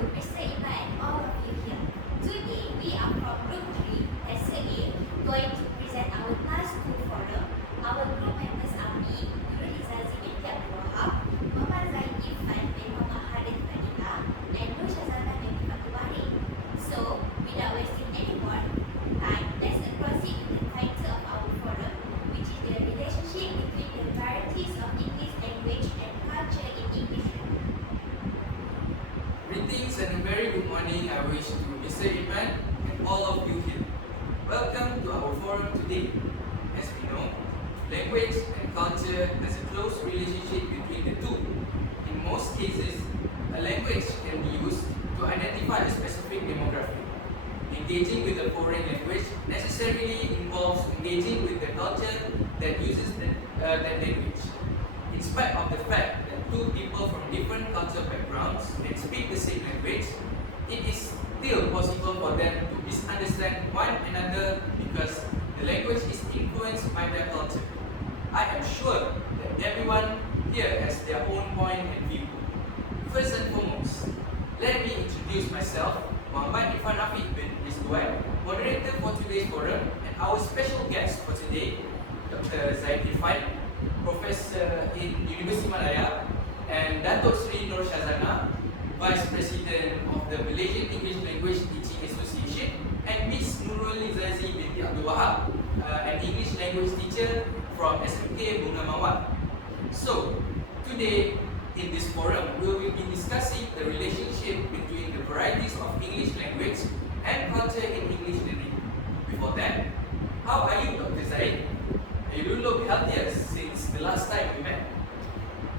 Mr. Iman and all of you here. Today we are from Group 3, Lesson A, going to present our last two forum. Our group members are me, Nurul Izazi binti Abdul Wahab, Muhammad Zaid Irfan bin Muhammad Harith Fadila, and Nur Shazana binti Fatul Bahri. So, without wasting any more time, let's proceed with the title of our forum, which is the relationship between the varieties of English language and culture in English. Greetings and a very good morning I wish to Mr. Iman and all of you here. Welcome to our forum today. As we know, language and culture has a close relationship between the two. In most cases, a language can be used to identify a specific demographic. Engaging with a foreign language necessarily involves engaging with the culture that uses that language. In spite of the fact that two people from different cultural backgrounds can speak the same language, it is still possible for them to misunderstand one another because the language is influenced by their culture. I am sure that everyone here has their own point and view. First and foremost, let me introduce myself, Muhammad Irfan Rafiq bin Rizwan, moderator for today's forum, and our special guest for today, Dr. Zaid Irfan, Professor in University Malaya, and Datuk Sri Nur Shazana, Vice President of the Malaysian English Language Teaching Association, and Miss Nurul Izazi binti Abdul Wahab, an English language teacher from SMK Bunga Mawar. So, today in this forum, we will be discussing the relationship between the varieties of English language and culture in English learning. Before that, how are you, Dr. Zaid? You look healthier since the last time we met.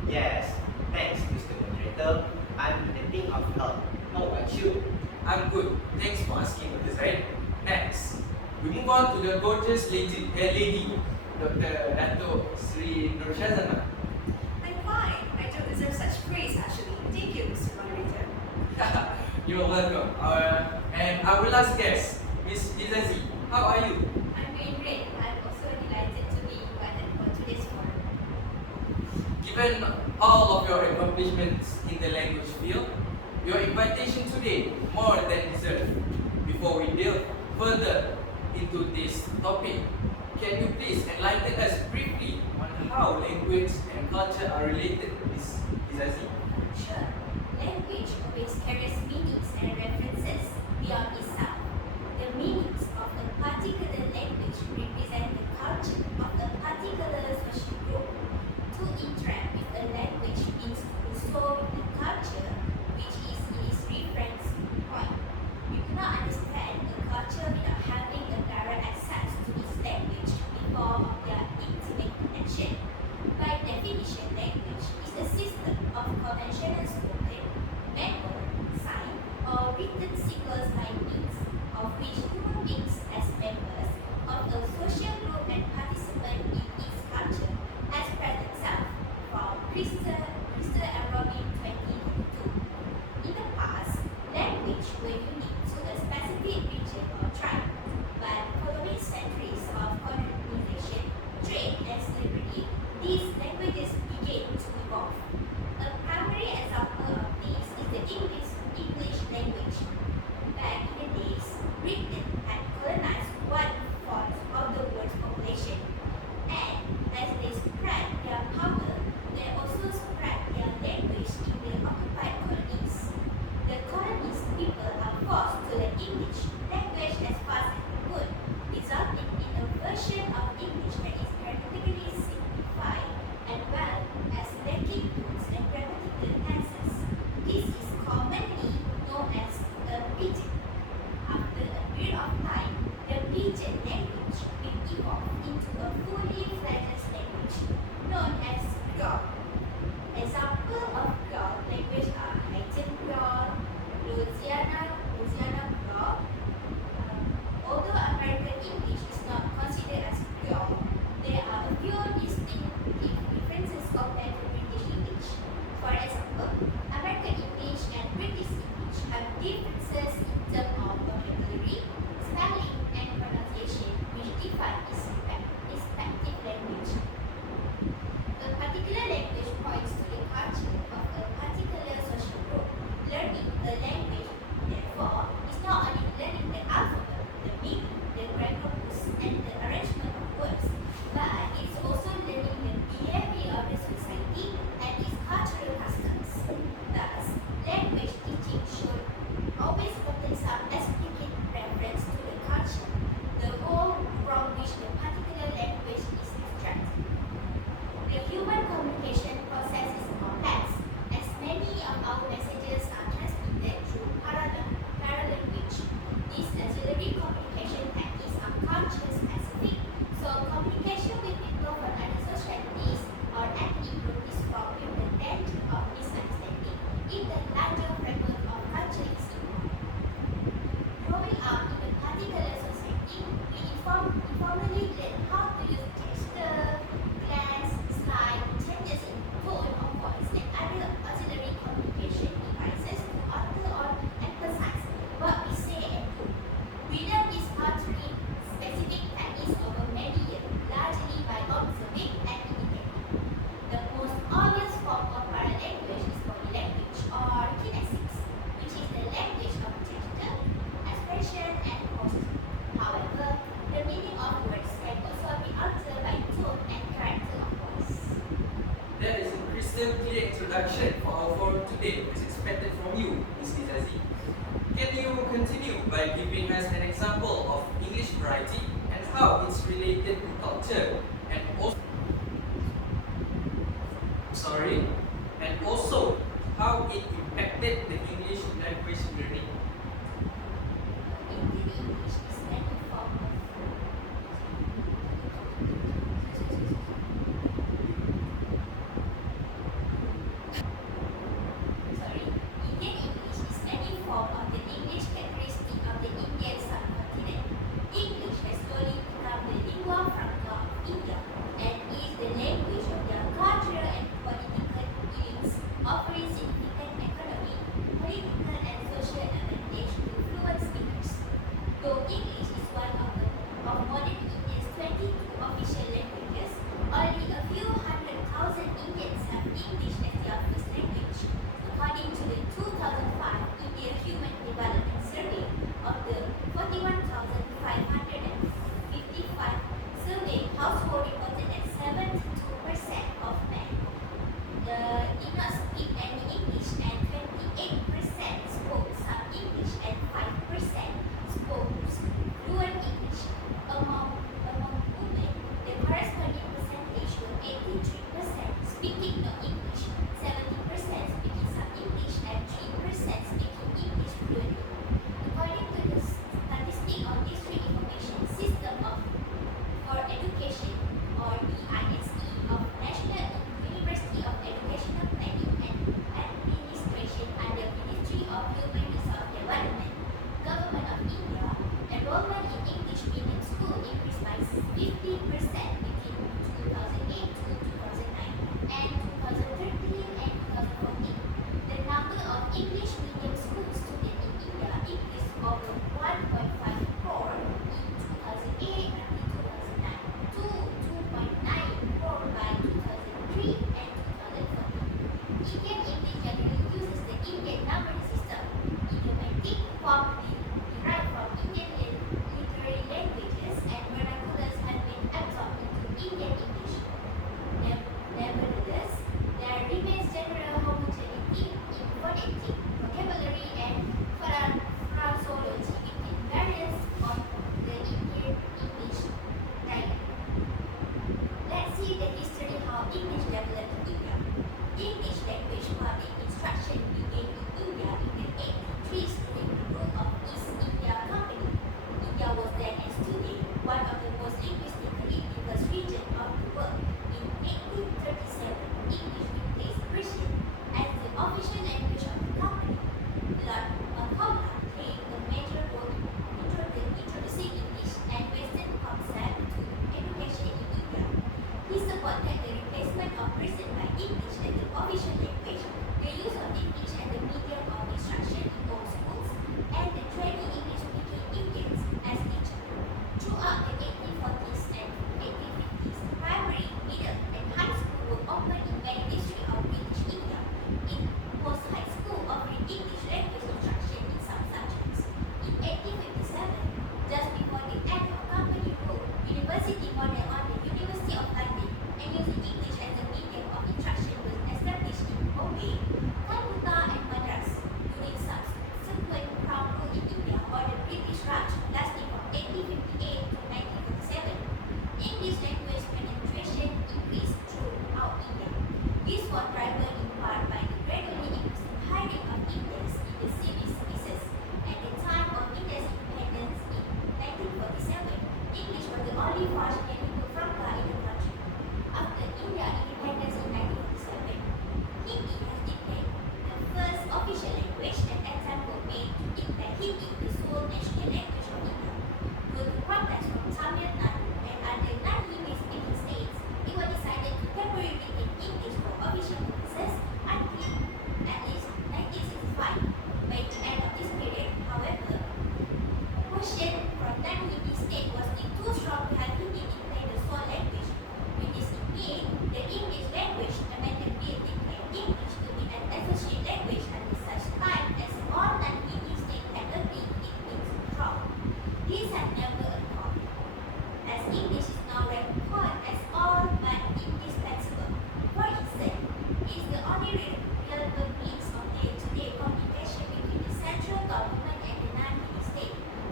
Yes, thanks, Mr. Moderator. I'm in the pink of health. How about you? I'm good. Thanks for asking, Dr. Zaid. Next, we move on to the gorgeous lady, Dr. Dato Sri Nur Shazana. I'm fine. I don't deserve such praise, actually. Thank you, Mr. Moderator. You're welcome. And our last guest, Miss Izazi. How are you? I'm doing great. I'm also delighted to be invited for today's forum. Given all of your accomplishments in the language field, your invitation today more than deserved. Before we delve further into this topic, can you please enlighten us briefly on how language and culture are related, Ms. Izazi? Sure. Language always carries meanings and references beyond itself. The meanings of a particular language represent the culture of a particular social group. To interact with a language means to do so with the culture, which is its reference point. You cannot understand a culture without having a direct access to its language in form of their intimate connection. By definition, language is a system of conventional spoken, verbal, signed, or written symbols by means of which human beings as members of a social group and participant in its culture express themselves from Crystal and Robin 2022. In the past, language were unique to a specific region or tribe, but following centuries of colonization, trade, and slavery, these languages began to evolve. A primary example of this is the English language. Back in the days, Britain had colonized 1/4 of the world's population, and as they spread their power, they also spread their language in the occupied colonies. The colonies people are forced to learn English language as fast as they could, resulting in a version of English that is grammatically simplified as well as lacking roots and grammatical tenses. This is commonly known as a pidgin. After a period of time, the pidgin language will evolve into a fully fledged language known as Creole. Examples of Creole language are Haitian Creole, Louisiana Creole. Although American English is not considered as Creole, there are a few distinctive differences compared to British English. For example, American English larger framework of culture is involved. Growing up in a particular society, we informally learn how to use gesture, glance, smile, changes in tone of voice, and other auxiliary communication devices to alter or emphasize what we say and do. We learn these culturally specific techniques over many years, largely by observing and imitating. The most obvious form of paralanguage is body language or kinesics, which is the language of gesture, expression, and posture. However, the meaning of words can also be altered by tone and character of voice. That is a crystal clear introduction for our forum today, as expected from you, Ms. Izazi. Can you continue by giving us an example of English variety and how it's related to culture and also how it impacted the English language learning? Indian English is any form of Indian English is any form of the English characteristic of the Indian subcontinent. English has slowly become the lingua franca of India and is the language of their cultural and political elites, offering significant economic, political, and social advantages.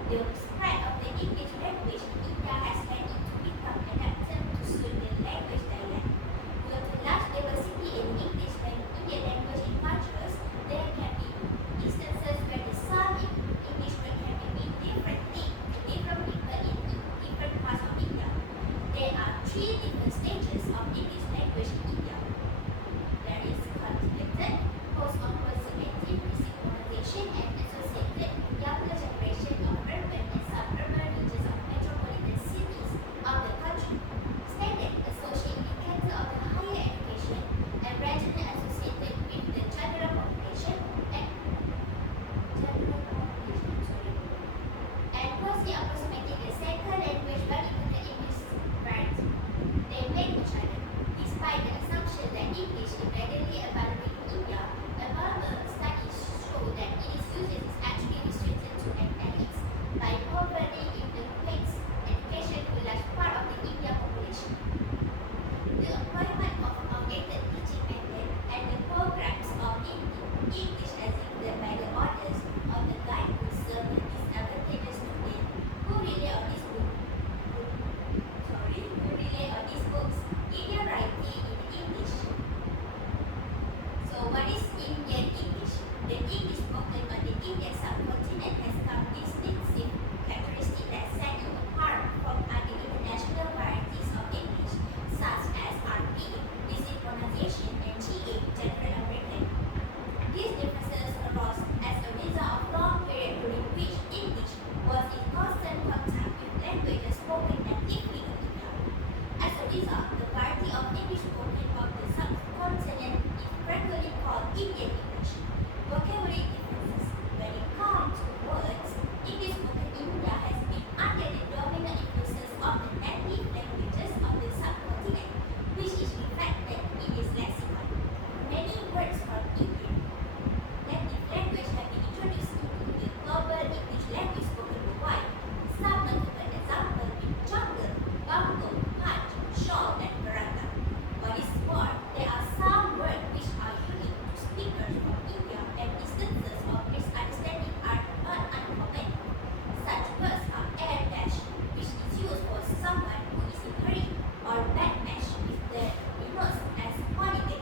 The spread of the English language in India has led it to become adapted to suit the language dialect. Due to large diversity in English and Indian language and cultures, there can be instances where the some English word can be mean differently to different people in different parts of India. There are three different stages of English language in India. There is cultivated, post-approximative, basic pronunciation, and associated with younger generation of urban and suburban regions of metropolitan cities of the country. Standard associated with category of the higher education and regional associated with the general population and closely approximating the second language vehicular English brands. They make each other. Despite the assumption that English is readily available in India, available studies show that its usage is actually restricted to an elite by providing inadequate education to a large part of the Indian population. The employment of outdated teaching methods and the programs of English as dictated by the authors of the guide will serve the disadvantaged students who rely on these books in their writing in English. So what is Indian English? The English spoken on the Indian subcontinent has some distinctive characteristics that set it apart from other international varieties of English, such as RP, basic pronunciation, and GA, general American. These differences arose as a result of long period during which English was in constant contact with languages spoken natively in India. As a result, the variety of English spoken of the subcontinent is frequently called Indian English. Vocabulary differences. When it comes to words, English spoken in India has been under the dominant influences of the native languages of the subcontinent, which is reflected in its lexicon. Many words from Indian native language have been introduced into the global English language spoken worldwide. Some notable examples being jungle, bamboo, punch, shawl, and veranda. What is more, there are some words which are unique to speakers from India and instances of misunderstanding are not uncommon. Such words are air dash, which is used for someone who is in a hurry, or bad match, which denotes as holiday.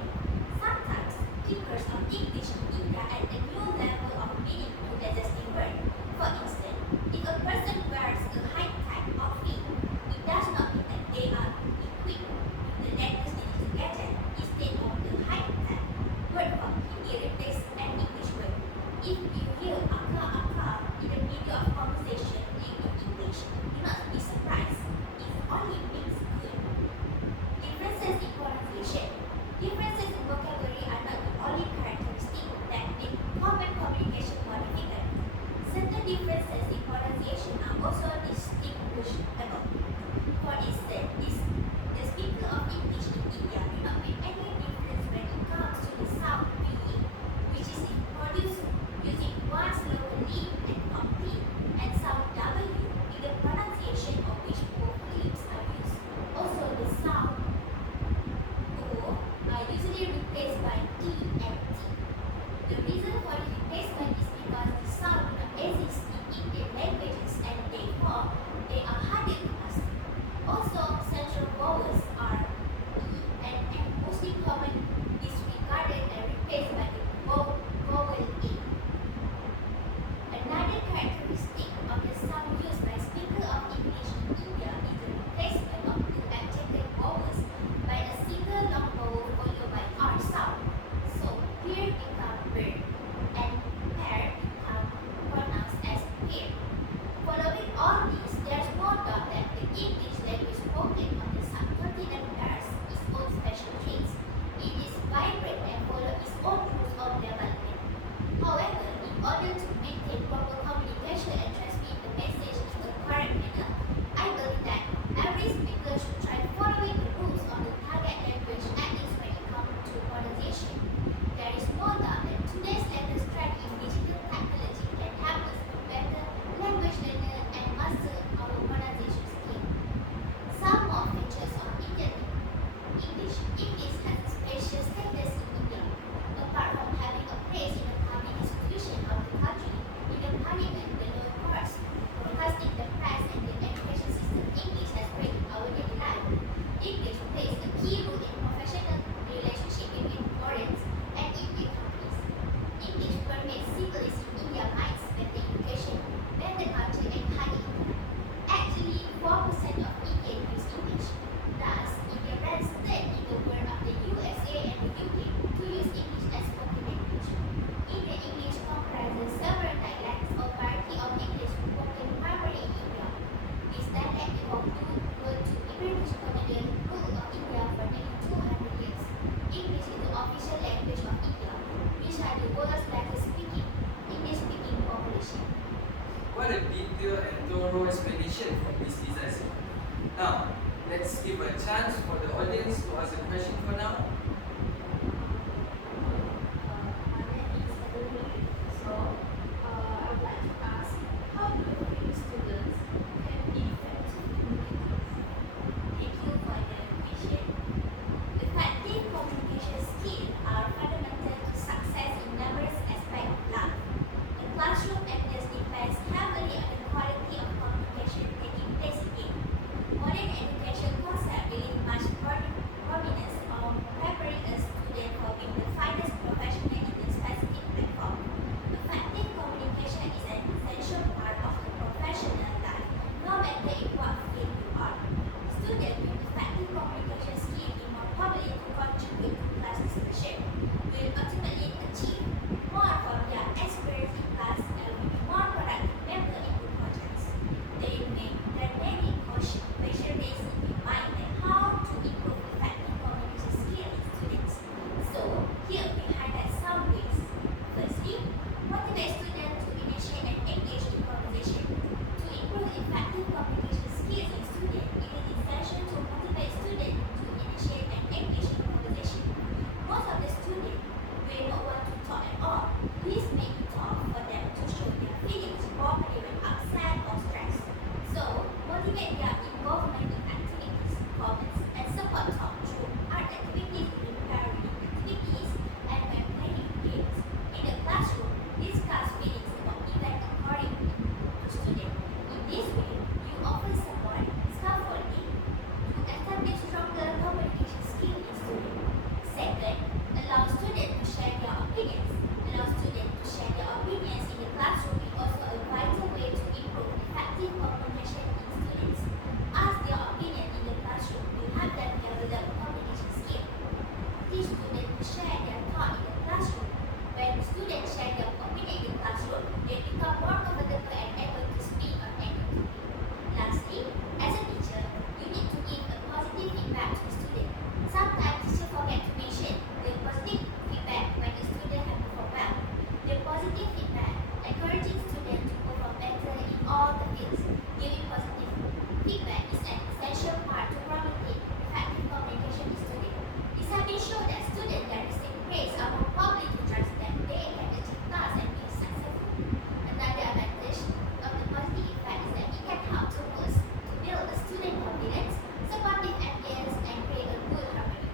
Sometimes, speakers of English in India add a new level of meaning to existing word. For instance, if a person wears a high-tech outfit, it does not mean that they are equipped with the latest digital gadget. Instead of the high-tech word from Hindi replaces an English word. If you hear aka in the middle of conversation in English, do not be surprised. It only means good. Differences in pronunciation. Differences in vocabulary are not the only characteristic that make common communication more difficult. Certain differences in pronunciation are also distinguishable. For instance, the speaker of English in India do not make any difference when it comes to the sound VE, which is produced using one slower lead and complete, and sound W in the pronunciation of which both lips are used. Also, the sound O are usually replaced by D and T. The reason for the replacement is because the sound do not exist in Indian languages and therefore they are harder to master. Also, central vowels are E and N, mostly common disregarded and replaced by the vowel A. Another characteristic of the sound used by speakers of English in India is the replacement of two adjective vowels by a single long vowel followed by R sound. So, here become bird and pair become pronounced as pear. Following all these, there's no doubt that the English language spoken on the subcontinent bears its own special traits. It is vibrant and follows its own rules of development. However, in order to maintain proper communication and transmit the message in a correct manner, I believe that every speaker should try following the rules of the target language, at least when it comes to pronunciation. There is no doubt that today's latest trend in digital technology can help us to better language learner and master our pronunciation skill. Some more features of Indian English. English has a special status in India. Apart from having a place in the public institution of the country, thorough explanation from Ms. Lizazi. Now, let's give a chance for the audience to ask a question for now. My name is Adeline. So, I would like to ask, how do you think students can be effective communicators? Thank you for the question. Effective communication skills are fundamental to success in numerous aspects of life. The classroom attendance depends heavily on the quality of communication taking place in it. Modern education concept really much prominence on preparing a student for being the finest professional in the specific platform. Effective communication is an essential part of the professional life, no matter in what field you are. Students with effective communication skills in more probably to contribute to class discussion, will ultimately achieve more from their experience in class and will be more productive member in group projects. There may be question raised in your mind that how to improve effective communication skills in students. So, here we highlight some ways. Firstly, motivate students to initiate and engage in conversation. To improve effective communication skills in students, it is essential to motivate students to initiate and engage in conversation. Most of the students will not want to talk at all. Please make it tough for them to show their feelings properly when upset or stressed. So, motivate their involvement in activities, comments, and support talk through art activities, during reading activities, and when playing games. In the classroom, discuss feelings about events occurring to students. In this way, you offer support, scaffolding, to establish stronger communication skills in students. Second, allow students to share their opinions. Allow students to share their opinions in the classroom is also a vital way to improve effective communication in students. Ask their opinion in the classroom will help them develop communication skills. Teach students to share their thought in the classroom. When students share their opinion in the classroom, they become more comfortable and able to speak on any topic. Lastly, as a teacher, you need to give a positive feedback to the student. Sometimes teachers forget to mention the positive feedback when the student have performed well. The positive feedback encouraging students to perform better in all the fields. Giving positive feedback is an essential part to promoting effective communication in students. It has been shown that students that receive praise are more probably to trust that they can achieve tasks and be successful. Another advantage of the positive effect is that it can help to build a student confidence, supportive ambience, and create a good harmony.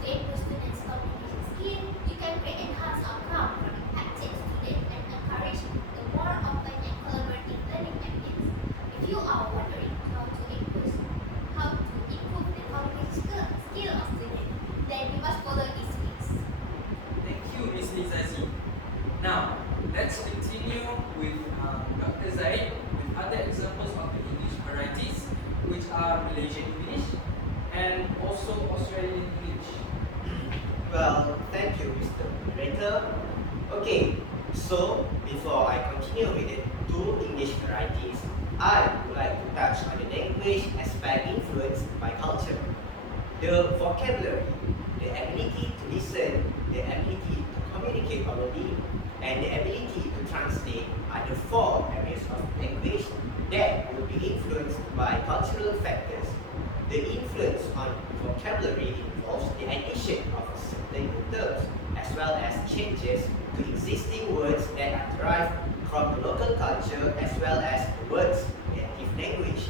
To improve students' communication skill, you can create enhanced outcome for impacted students and encourage the more open and collaborative learning ambience. If you are wondering how to improve the communication skill of students, then you must follow these ways. Thank you, Ms. Lizazi. Now, let's continue with Dr. Zaid with other examples of the English varieties, which are Malaysian English and also Australian English. Well, thank you, Mr. Moderator. Okay, so before I continue with the two English varieties, I would like to touch on the language aspect influenced by culture. The vocabulary, the ability to listen, the ability to communicate orally, and the ability to translate are the four areas of language that will be influenced by cultural factors. The influence on vocabulary involves the addition of certain new terms as well as changes to existing words that are derived from the local culture as well as the words native language.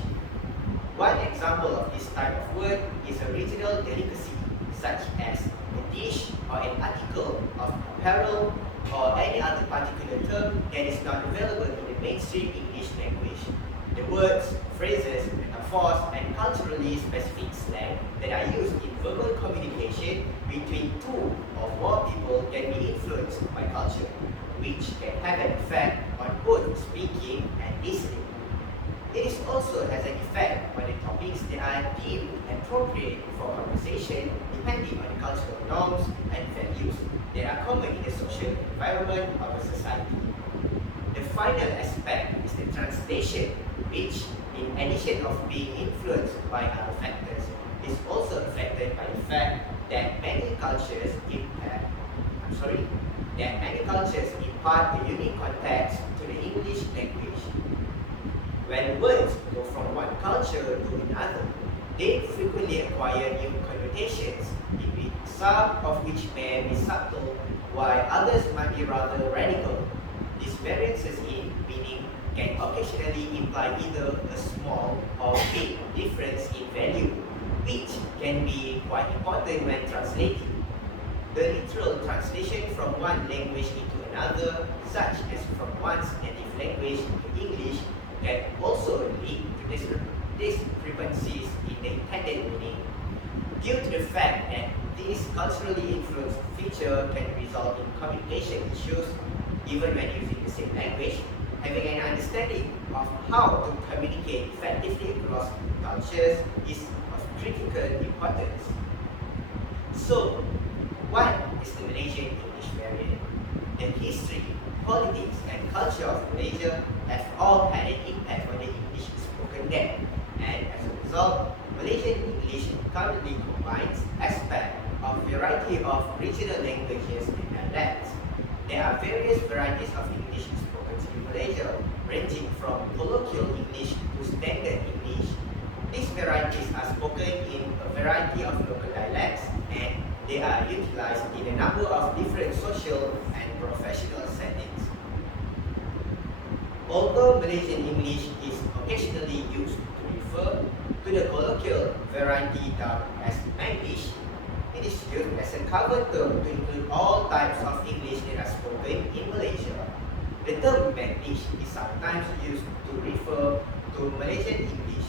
One example of this type of word is a regional delicacy, such as a dish or an article of apparel or any other particular term that is not available in the mainstream English language. The words, phrases, metaphors, and culturally specific slang that are used in verbal communication between two or more people can be influenced by culture, which can have an effect on both speaking and listening. It is also has an effect on the topics that are deemed appropriate for conversation depending on the cultural norms and values that are common in the social environment of a society. The final aspect is the translation, which, in addition of being influenced by other factors, is also affected by the fact that many cultures impart a unique context to the English language. When words go from one culture to another, they frequently acquire new connotations, some of which may be subtle, while others might be rather radical. These variances in meaning can occasionally imply either a small or big difference in value, which can be quite important when translating. The literal translation from one language into another, such as from one's native language into English, can also lead to discrepancies in the intended meaning. Due to the fact that this culturally influenced feature can result in communication issues, even when using the same language, having an understanding of how to communicate effectively across cultures is of critical importance. So, what is the Malaysian English variant? The history, politics, and culture of Malaysia have all had an impact on the English spoken there, and as a result, Malaysian English currently combines aspects of a variety of regional languages and dialects. There are various varieties of English spoken in Malaysia, ranging from colloquial English to standard English. These varieties are spoken in a variety of local dialects, and they are utilized in a number of different social and professional settings. Although Malaysian English is occasionally used to refer to the colloquial variety dubbed as Manglish, it is used as a cover term to include all types of English that are spoken in Malaysia. The term Manglish is sometimes used to refer to Malaysian English.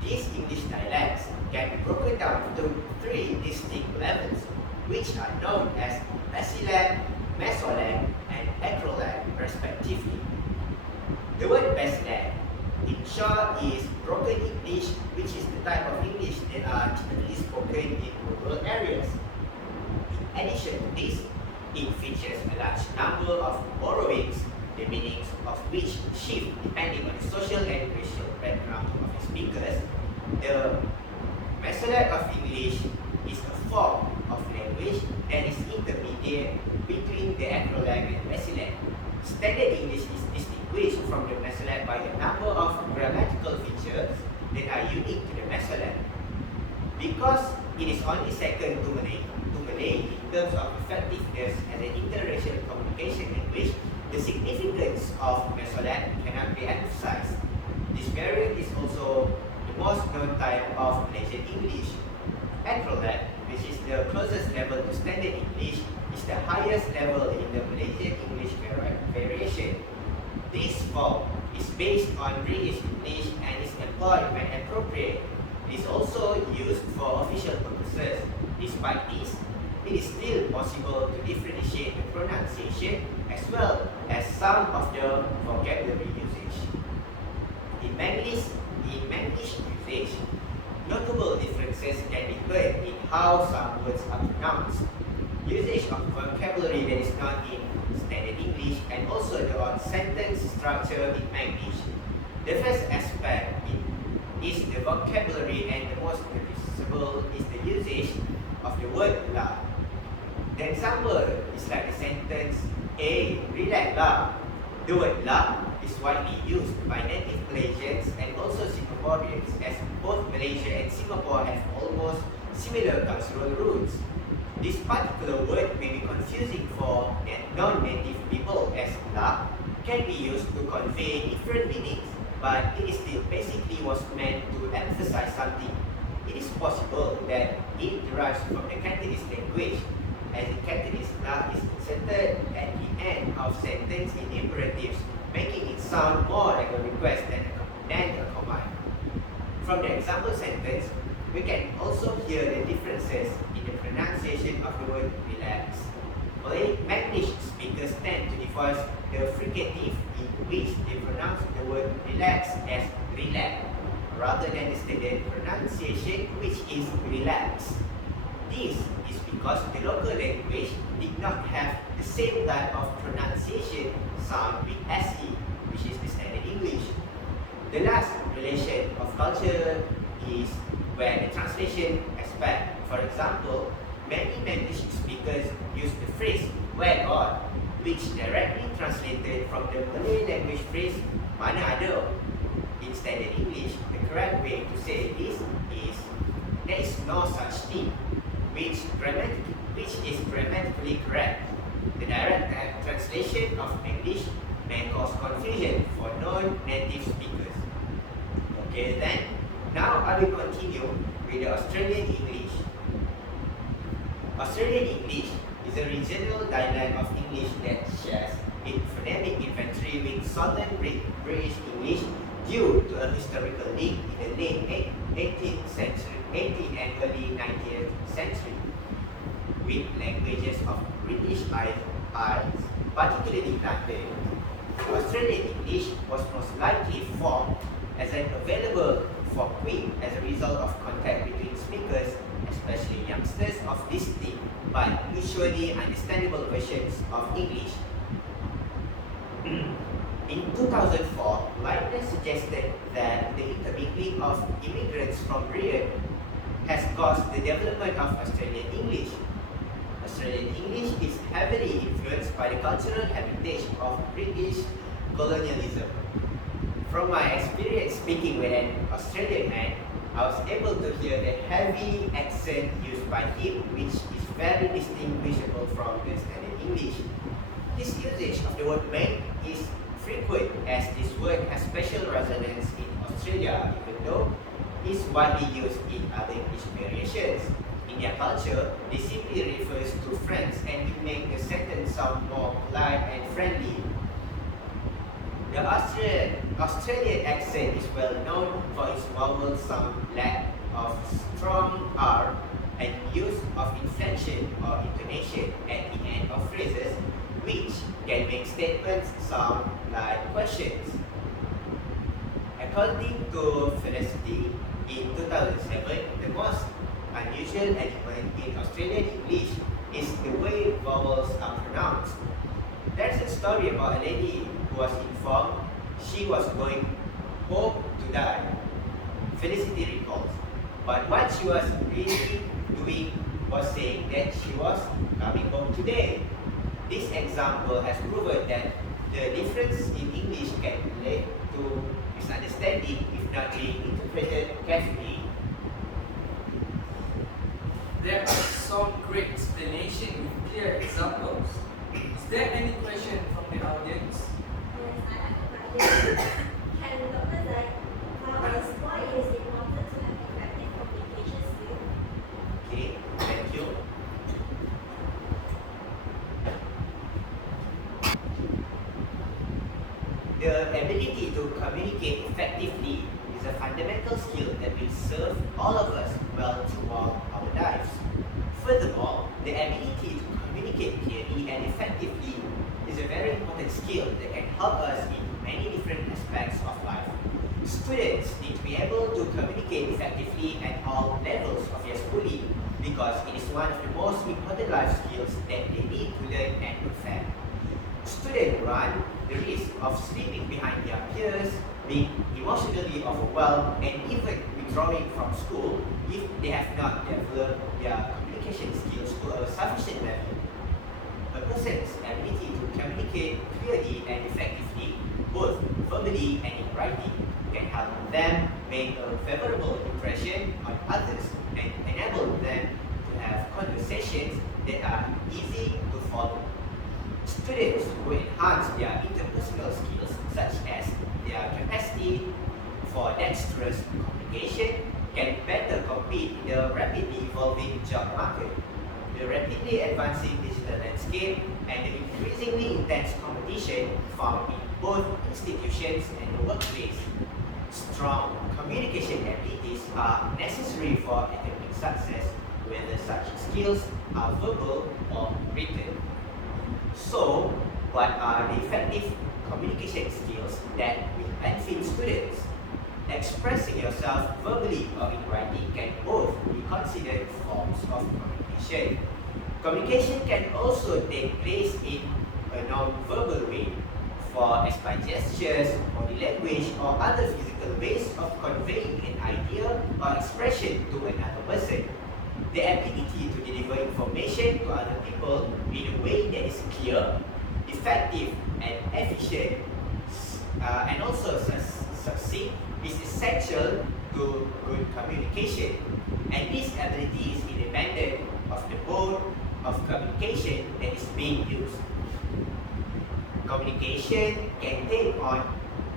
These English dialects can be broken down into three distinct levels, which are known as Basilan, Mesolan, and Acrolan, respectively. The word Basilan, in short, is broken English, which is the type of English that are typically spoken in rural areas. In addition to this, it features a large number of borrowings, the meanings of which shift depending on the social and racial background of the speakers. The Mesolan of English is a form of language that is intermediate between the Acrolan and Basilan. Standard English is distinguished from the Mesolan by a number of grammatical features that are unique to the Mesolan. Because it is only second to Malay in terms of effectiveness as an interracial communication language, the significance of Mesolan cannot be emphasized. This variant is also the most known type of Malaysian English. Acrolan, which is the closest level to Standard English, is the highest level in the Malaysian English variation. This form is based on British English and is employed when appropriate. It is also used for official purposes. Despite this, it is still possible to differentiate the pronunciation as well as some of the vocabulary usage. In Manglish usage, notable differences can be heard in how some words are pronounced. Usage of vocabulary that is not in Standard English and also the sentence structure in Manglish. The first aspect is the vocabulary, and the most noticeable is the usage of the word lah. The example is like the sentence, relax lah. The word lah is widely used by native Malaysians and also Singaporeans, as both Malaysia and Singapore have almost similar cultural roots. This particular word may be confusing for non-native people, as lah can be used to convey different meanings, but it is still basically was meant to emphasize something. It is possible that it derives from the Cantonese language, as in Cantonese lah is inserted at the end of sentence in imperatives, making it sound more like a request than a command. From the example sentence, we can also hear the differences in the pronunciation of the word relax. Manglish speakers tend to divorce the fricative in which they pronounce the word relax as relax, rather than the standard pronunciation, which is relax. This is because the local language did not have the same type of pronunciation sound with SE, which is the standard English. The last relation of culture is where the translation aspect. For example, many Manglish speakers use the phrase "where God," which directly translated from the Malay language phrase "mana ada." in standard English, the correct way to say this is there is no such thing, which is grammatically correct. The direct translation of English may cause confusion for non-native speakers. Okay then, now I will continue with the Australian English. Australian English is a regional dialect of English that shares its phonemic inventory with Southern British English due to a historical link in the late 18th and early 19th century, with languages of British Isles, particularly London. Australian English was most likely formed as an available for quick as a result of contact between speakers, especially youngsters, of distinct but visually understandable versions of English. In 2004, Leibniz suggested that the intermingling of immigrants from Britain has caused the development of Australian English. Australian English is heavily influenced by the cultural heritage of British colonialism. From my experience speaking with an Australian man, I was able to hear the heavy accent used by him, which is very distinguishable from the standard English. His usage of the word mate is frequent, as this word has special resonance in Australia, even though it is widely used in other English variations. In their culture, they simply refers to friends and will make the sentence sound more polite and friendly. The Australian accent is well known for its vowel sound lack of strong R and use of inflection or intonation at the end of phrases, which can make statements sound like questions. According to Felicity, in 2007, the most unusual element in Australian English is the way vowels are pronounced. There's a story about a lady who was informed she was going home to die, Felicity recalls. But what she was really doing was saying that she was coming home today. This example has proven that the difference in English can lead to misunderstanding if not being interpreted carefully. There are some great explanations with clear examples. Is there any question from the audience? Yes, I have a question. Can Dr. Zai tell us why it is important to have effective communication skills? Okay, thank you. The ability to communicate effectively is a fundamental skill that will serve all of us well throughout our lives. Furthermore, the ability to communicate clearly and effectively is a very important skill that can help us in many different aspects of life. Students need to be able to communicate effectively at all levels of their schooling because it is one of the most important life skills that they need to learn and perfect. Students run the risk of slipping behind their peers, being emotionally overwhelmed, and even withdrawing from school if they have not developed their communication skills to a sufficient level. A person's ability to communicate clearly and effectively, both verbally and in writing, can help them make a favorable impression on others and enable them to have conversations that are easy to follow. Students who enhance their interpersonal skills, such as their capacity for dexterous communication, can better compete in the rapidly evolving job market. The rapidly advancing digital landscape and the increasingly intense competition found in both institutions and the workplace. Strong communication abilities are necessary for academic success, whether such skills are verbal or written. So, what are the effective communication skills that will benefit students? Expressing yourself verbally or in writing can both be considered forms of communication. Communication can also take place in a non-verbal way, for as by gestures, body language, or other physical ways of conveying an idea or expression to another person. The ability to deliver information to other people in a way that is clear, effective, and efficient, and also succeed is essential to good communication, and this ability is independent of the mode of communication that is being used. Communication can take on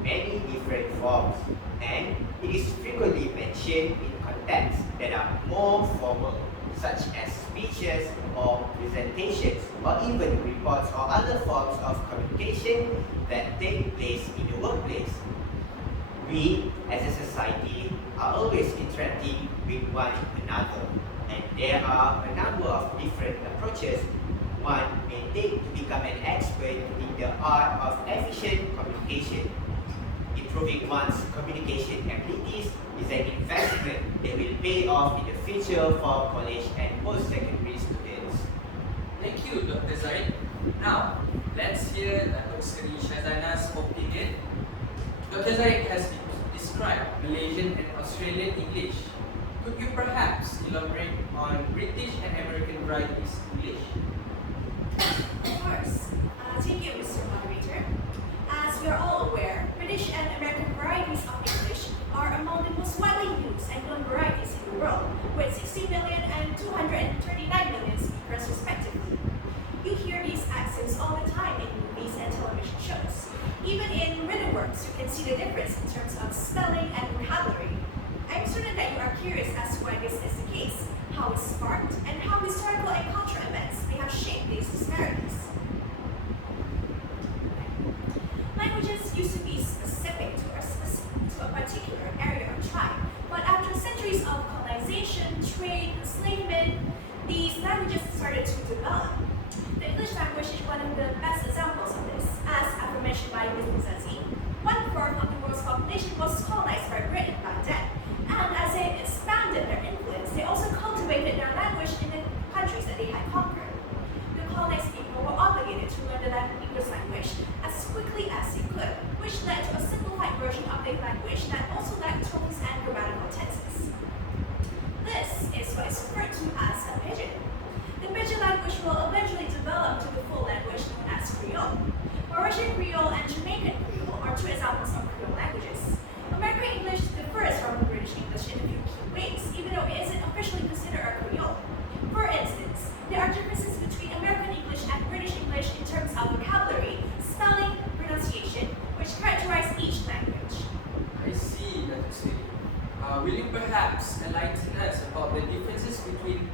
many different forms, and it is frequently mentioned in contexts that are more formal, such as speeches or presentations, or even reports or other forms of communication that take place in the workplace. We, as a society, are always interacting with one another, and there are a number of different approaches one may take to become an expert in the art of efficient communication. Improving one's communication abilities is an investment that will pay off in the future for college and post-secondary students. Thank you, Dr. Zaid. Now, let's hear Datuk Seri Shazana's opinion. Dr. Zaid has described Malaysian and Australian English. Could you perhaps elaborate on British and American varieties English? Of course. Thank you, Mr. Moderator. As we are all aware, British and American varieties of English are among the most widely used and known varieties in the world, with 60 million and 239 million speakers respectively. You hear these accents all the time in movies and television shows. Even in written works, you can see the difference in terms of spelling and vocabulary. I'm certain that you are curious as to why this is the case, how it sparked, and how historical and cultural events may have shaped these disparities. Languages used to be specific to a particular area or tribe, but after centuries of colonization, trade, enslavement, these languages started to develop. The English language is one of the best examples of this, as aforementioned by Ms. Muzazi. 1/4 of the world's population was colonized by Britain back then, and as they expanded their influence, they also cultivated their language in the countries that they had conquered. The colonized people were obligated to learn the English language as quickly as they could, which led to a simplified version of the language that also lacked tones and grammatical tenses. This is what is referred to as a pidgin. The pidgin language will eventually develop to the full language known as Creole. Mauritian Creole and Jamaican Creole are two examples of Creole languages. American English differs from British English in a few key ways, even though it isn't officially considered a Creole. For instance, there are differences between American English and British English in terms of vocabulary, spelling, pronunciation, which characterize each language. I see, Datuk Seri. Will you perhaps enlighten us about the differences between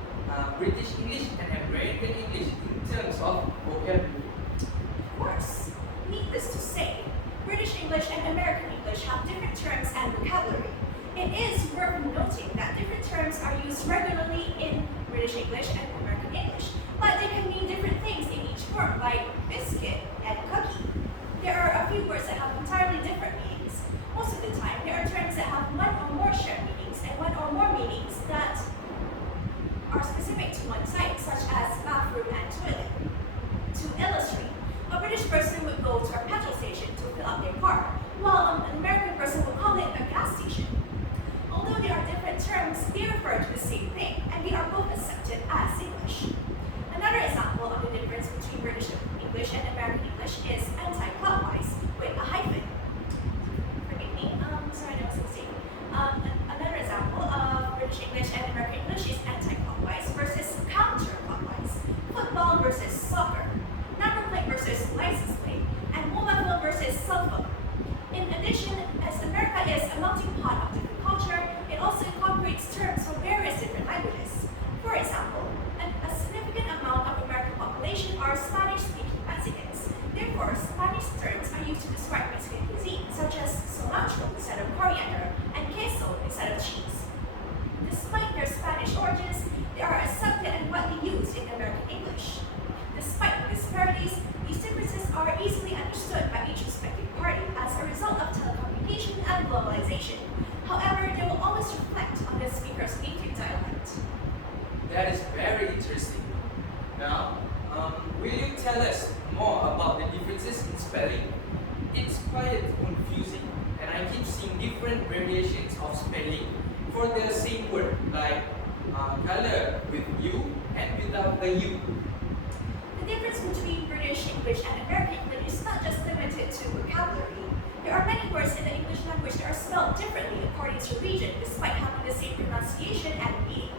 British English and American English in terms of vocabulary? Of course, needless to say, British English and American English have different terms and vocabulary. It is worth noting that different terms are used regularly in British English and American English, but they can mean different things in each form, like biscuit and cookie. There are a few words that have entirely different meanings. Most of the time, there are terms that have one or more shared meanings and one or more meanings that are specific to one site, such as bathroom and toilet. To illustrate, a British person would go to a petrol station to fill up their car, while an American person would call it a gas station. Although there are different terms, they refer to the same thing, and they are both accepted as English. Another example of the difference between British English and American English is anti-clockwise with a hyphen. Forgive me, sorry, that was a mistake. Another example of British English and American English is anti-clockwise versus counterclockwise. Football versus soccer. Number plate versus license plate. And mobile phone versus cell phone. In addition, as America is a melting pot of different culture, it also incorporates terms from various different languages. For example, a significant amount of American population are Spanish-speaking Mexicans. Therefore, Spanish terms are used to describe Mexican cuisine, such as cilantro instead of coriander and queso instead of cheese. Despite their Spanish origins, they are accepted and widely used in American English. Despite the disparities, these differences are easily understood by each respective party as a result of telecommunication and globalization. However, they will always reflect on the speaker's native dialect. That is very interesting. Now, will you tell us more about the differences in spelling? It's quite confusing, and I keep seeing different variations of spelling for the same word, like color with U and without a U. The difference between British English and American English is not just limited to vocabulary. There are many words in the English language that are according to region, despite having the same pronunciation and meaning.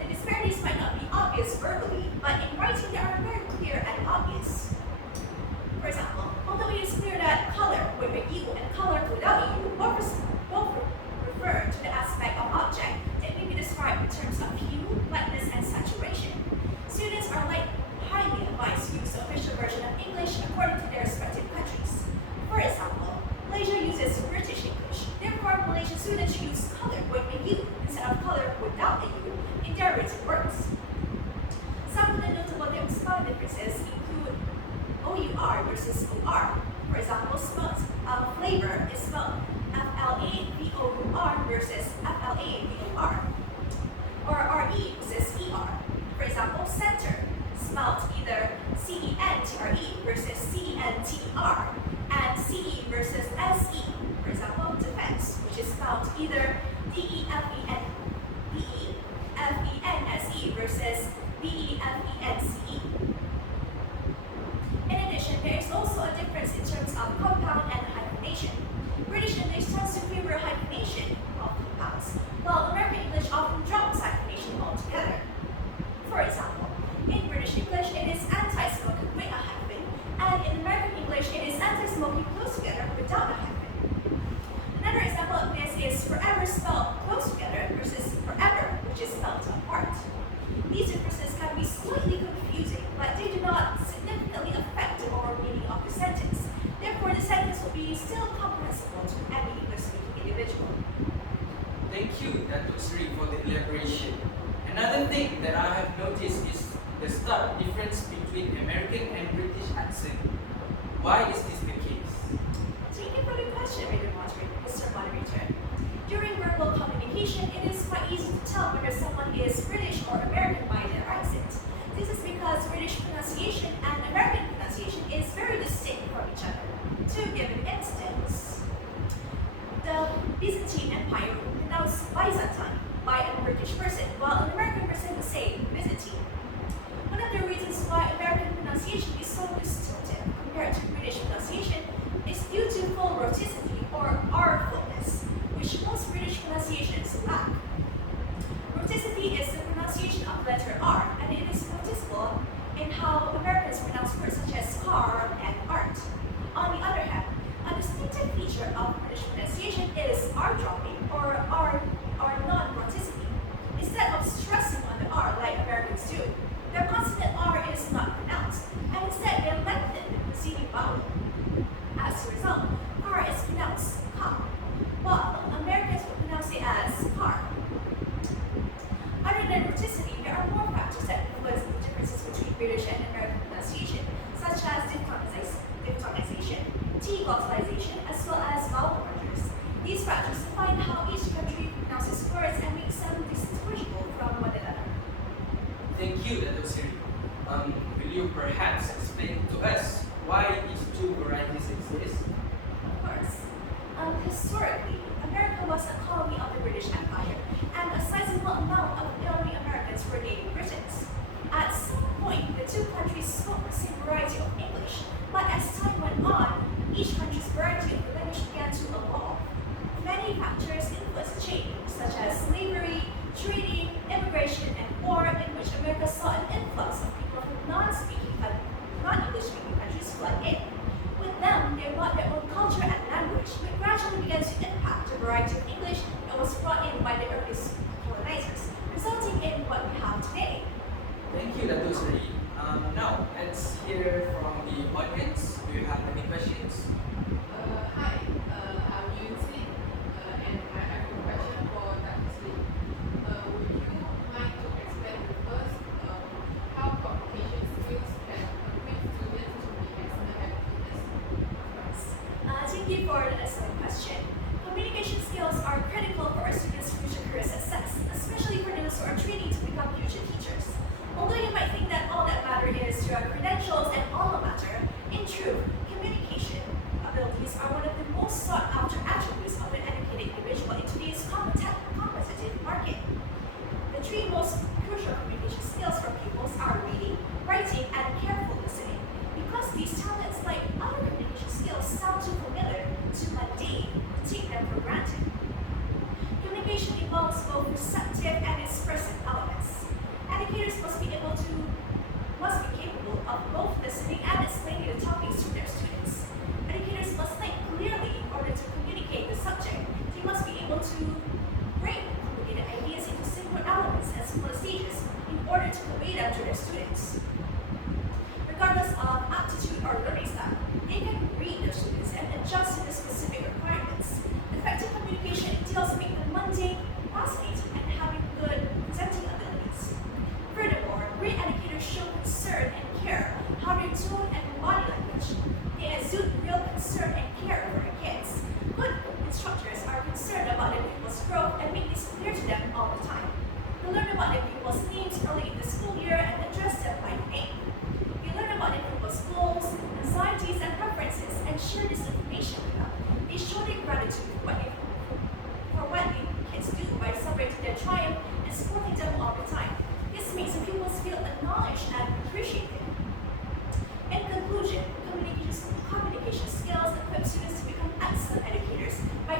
The disparities might not be obvious verbally, but in writing they are very clear and obvious. For example, although it is clear that color with an U and color without a U both refer to the aspect of object that may be described in terms of hue, lightness, and saturation, students are highly advised to use the official version of English according to their respective countries. For example, Malaysia uses British English. Therefore, Malaysian students use color with a U instead of color without a U in their written works. Some of the notable spelling differences include OUR versus OR. For example, flavor is spelled FLAVOUR versus FLAVOR. Or RE versus ER. For example, center, spelled either CENTRE versus CENTER, and CE versus SE. For example, defense, which is spelled either DEFENSE versus DEFENCE. In addition, there is also a difference in terms of compound and hyphenation. British English tends to favor hyphenation of compounds, while American English often drops hyphenation altogether. For example, in British English, it is anti-smoking with a hyphen, and in American English, it is anti-smoking close together without a hyphen. Another example of this is forever spelled close together versus forever, which is spelled apart. These differences can be slightly confusing, but they do not significantly affect the overall meaning of the sentence. Therefore, the sentence will be still comprehensible to any English-speaking individual. Thank you, Datuk Sri, for the elaboration. Another thing that I have noticed is the stark difference between American and British accent. Why is this the case? Thank you for the question, Mr. Moderator. During verbal communication, it is quite easy to tell whether someone is British or American by their accent. This is because British pronunciation and American pronunciation is very distinct from each other. To give an instance, the Byzantine Empire was pronounced Byzantine by a British person, while an American person would say Byzantine. One of the reasons why American pronunciation is so distinctive compared to British pronunciation is due to full rhoticity or R fullness, which most British pronunciations lack. Rhoticity is the pronunciation of letter R, and it is noticeable in how Americans pronounce words such as car and art. On the other hand, a distinctive feature of British pronunciation is R dropping or non-rhoticity. Instead of stressing on the R like Americans do, their consonant R is not pronounced, and instead they lengthen the preceding vowel. As a result, R is pronounced ka, while Americans would pronounce it as car. Other than rhoticity, there are more factors that influence the differences between British and American pronunciation, such as diphthongization, T-glottalization, as well as vowel mergers. These factors define how each country pronounces words and makes them distinguishable from one another. Thank you, Datuk Sri. Will you perhaps explain to us why these two varieties exist? Of course. Historically, America was a colony of the British Empire, and a sizable amount of early Americans were native Britons. At some point, the two countries spoke the same variety of English, but as time went on, each country's variety of language began to evolve. Many factors influenced the change, such as slavery, trading, immigration, and war, in which America saw an influx of people from non-English-speaking countries flood in. With them, they brought their own culture and language, which gradually began to impact the variety of English that was brought in by the earliest colonizers, resulting in what we have today. Thank you, Datuk Sri. Now, let's hear from the audience. Do you have any questions? Hi, I'm Yunzi, and I have a question for Dr. Sri. Would you mind to explain with us how communication skills can equip students to be excellent academics? Thank you for the excellent question. Communication skills are critical for our students' future career success, especially for those who are training to become future teachers. Although you might think that all that matters is your credentials and alma mater, in truth, communication abilities are one of the most sought after attributes of an educated individual in today's competitive market. The three most crucial communication skills for pupils are reading, writing, and careful listening. Because these talents, like other communication skills, sound too familiar, too mundane, we take them for granted.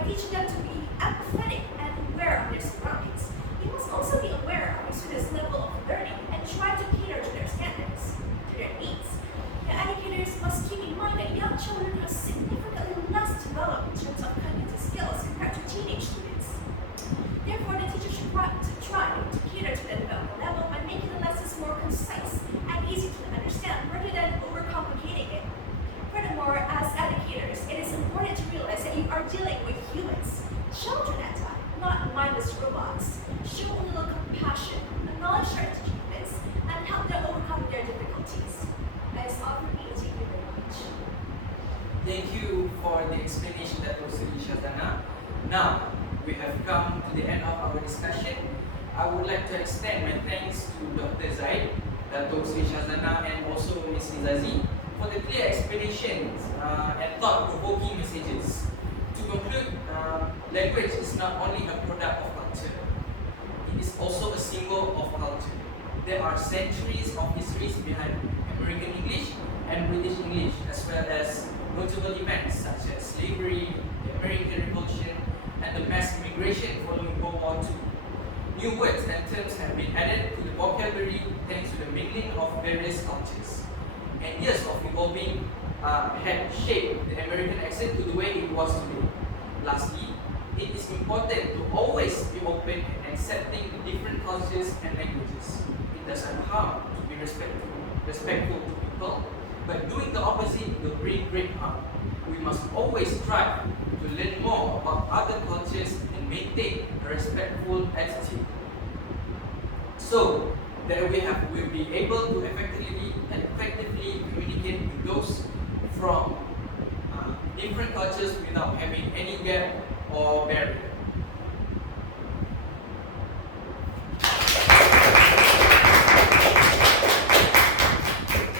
teaching them to be empathetic and aware of their surroundings, you must also be aware of your students' level of learning and try to cater to their standards, to their needs. Your educators must keep in mind that young children are significantly less developed in terms of cognitive skills compared to teenage students. Therefore, the teacher should try to cater to their development level by making the lessons more concise and easy to understand rather than overcomplicating it. Furthermore, as educators, it is important to realize that you are dealing with humans, children at time, not mindless robots. Show a little compassion, acknowledge their achievements, and help them overcome their difficulties. That is all for me. Thank you very much. Thank you for the explanation, Dato' Sri Shazana. Now, we have come to the end of our discussion. I would like to extend my thanks to Dr. Zaid, Dato' Sri Shazana, and also Ms. Nizazi for the clear explanations and thought-provoking messages. To conclude, language is not only a product of culture, it is also a symbol of culture. There are centuries of histories behind American English and British English, as well as notable events such as slavery, the American Revolution, and the mass immigration following World War II. New words and terms have been added to the vocabulary thanks to the mingling of various cultures. And years of evolving had shaped the American accent to the way it was today. Lastly, it is important to always be open and accepting the different cultures and languages. It doesn't harm to be respectful to people, but doing the opposite will bring great harm. We must always strive to learn more about other cultures and maintain a respectful attitude, so that we'll be able to effectively communicate with those from different cultures without having any gap or barrier.